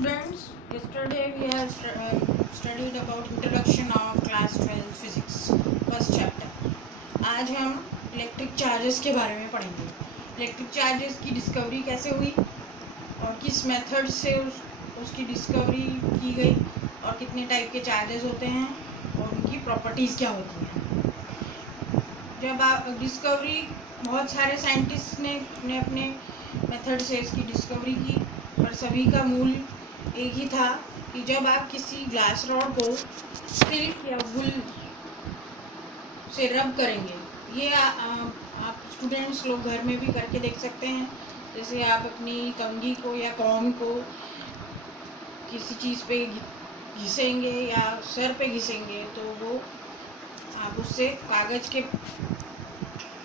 students, yesterday we have studied about introduction of class 12 physics first chapter. आज हम electric charges के बारे में पढ़ेंगे। इलेक्ट्रिक चार्जेस की डिस्कवरी कैसे हुई और किस मेथड से उसकी डिस्कवरी की गई और कितने टाइप के चार्जेस होते हैं और उनकी प्रॉपर्टीज़ क्या होती हैं। जब आप डिस्कवरी बहुत सारे साइंटिस्ट ने अपने मेथड से इसकी डिस्कवरी की, पर सभी का मूल एक ही था कि जब आप किसी ग्लास रॉड को सिल्क या वुल से रब करेंगे, ये आप स्टूडेंट्स लोग घर में भी करके देख सकते हैं। जैसे आप अपनी कंघी को या कॉम को किसी चीज़ पे घिसेंगे या सर पे घिसेंगे तो वो आप उससे कागज़ के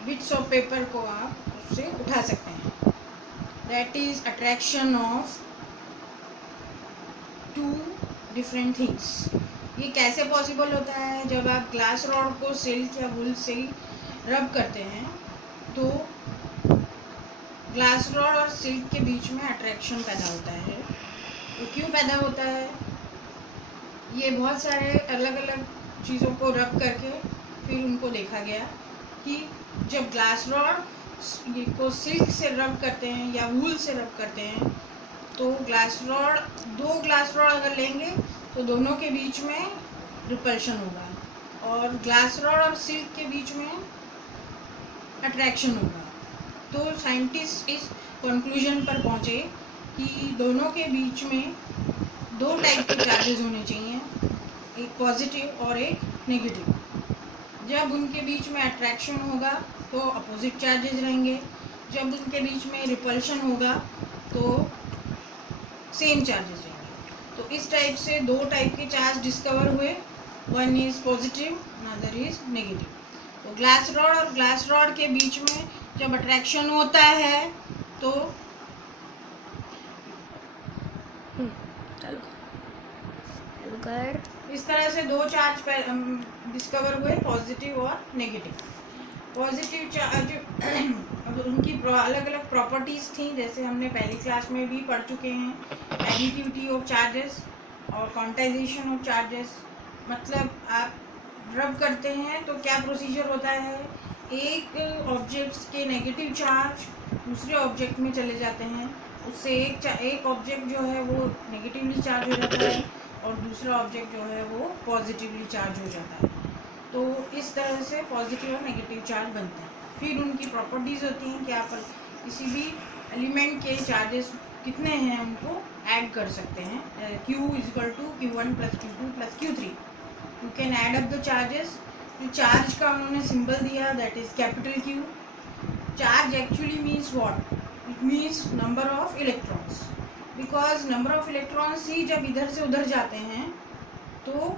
बिट्स ऑफ पेपर को आप उससे उठा सकते हैं। That is attraction of two different things. ये कैसे पॉसिबल होता है? जब आप ग्लास रॉड को सिल्क या वुल से रब करते हैं तो ग्लास रॉड और सिल्क के बीच में अट्रैक्शन पैदा होता है। वो क्यों पैदा होता है? ये बहुत सारे अलग अलग चीज़ों को रब करके फिर उनको देखा गया कि जब ग्लास रॉड को सिल्क से रब करते हैं या वूल से रब करते हैं तो दो ग्लास रॉड अगर लेंगे तो दोनों के बीच में रिपल्शन होगा और ग्लास रॉड और सिल्क के बीच में अट्रैक्शन होगा। तो साइंटिस्ट इस कंक्लूजन पर पहुँचे कि दोनों के बीच में दो टाइप के चार्जेस होने चाहिए, एक पॉजिटिव और एक नेगेटिव। जब उनके बीच में अट्रैक्शन होगा तो अपोजिट चार्जेस रहेंगे, जब उनके बीच में रिपल्शन होगा तो सेम चार्जेस रहेंगे। तो इस टाइप से दो टाइप के चार्ज डिस्कवर हुए, one is positive another is negative. तो ग्लास रॉड और ग्लास रॉड के बीच में जब अट्रैक्शन होता है तो इस तरह से दो चार्ज डिस्कवर हुए, पॉजिटिव और नेगेटिव। पॉजिटिव चार्ज उनकी अलग अलग प्रॉपर्टीज़ थी, जैसे हमने पहली क्लास में भी पढ़ चुके हैं। एडिटिविटी ऑफ चार्जेस और क्वांटाइजेशन ऑफ चार्जेस। मतलब आप रब करते हैं तो क्या प्रोसीजर होता है, एक ऑब्जेक्ट्स के नेगेटिव चार्ज दूसरे ऑब्जेक्ट में चले जाते हैं, उससे एक ऑब्जेक्ट जो है वो नेगेटिवली चार्ज हो जाता है और दूसरा ऑब्जेक्ट जो है वो पॉजिटिवली चार्ज हो जाता है। तो इस तरह से पॉजिटिव और नेगेटिव चार्ज बनते हैं। फिर उनकी प्रॉपर्टीज़ होती हैं कि आप किसी भी एलिमेंट के चार्जेस कितने हैं उनको ऐड कर सकते हैं। Q = Q1 + Q2 + Q3। You can add up the charges. Charge का उन्होंने सिंबल दिया, that is capital Q। Charge actually means what? It means number of electrons, because number of electrons ही जब इधर से उधर जाते हैं तो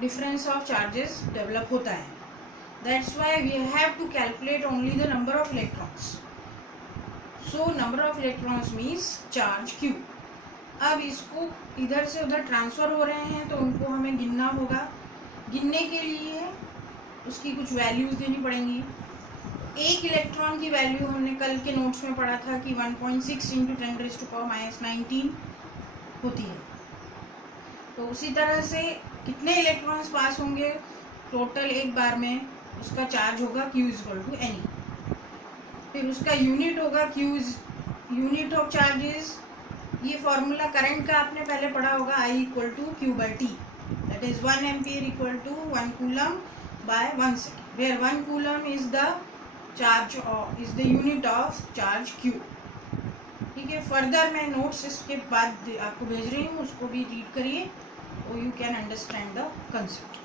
डिफरेंस ऑफ चार्जेस डेवलप होता है। That's why we have to calculate only the number of electrons. So number of electrons means charge Q। अब इसको इधर से उधर ट्रांसफ़र हो रहे हैं तो उनको हमें गिनना होगा। गिनने के लिए उसकी कुछ वैल्यूज़ देनी पड़ेंगी। एक इलेक्ट्रॉन की वैल्यू हमने कल के नोट्स में पढ़ा था कि 1.6 × 10⁻⁻19 होती है। तो उसी तरह से कितने इलेक्ट्रॉन्स पास होंगे टोटल एक बार में, उसका चार्ज होगा Q = Ne। फिर उसका यूनिट होगा यूनिट ऑफ चार्जेस। ये फॉर्मूला करंट का आपने पहले पढ़ा होगा, I = Q/T। That is 1 ampere = 1 coulomb by 1 second, where 1 coulomb is the unit of charge Q। ठीक है, फर्दर मैं नोट्स इसके बाद आपको भेज रही हूँ, उसको भी रीड करिए, so you can understand the concept।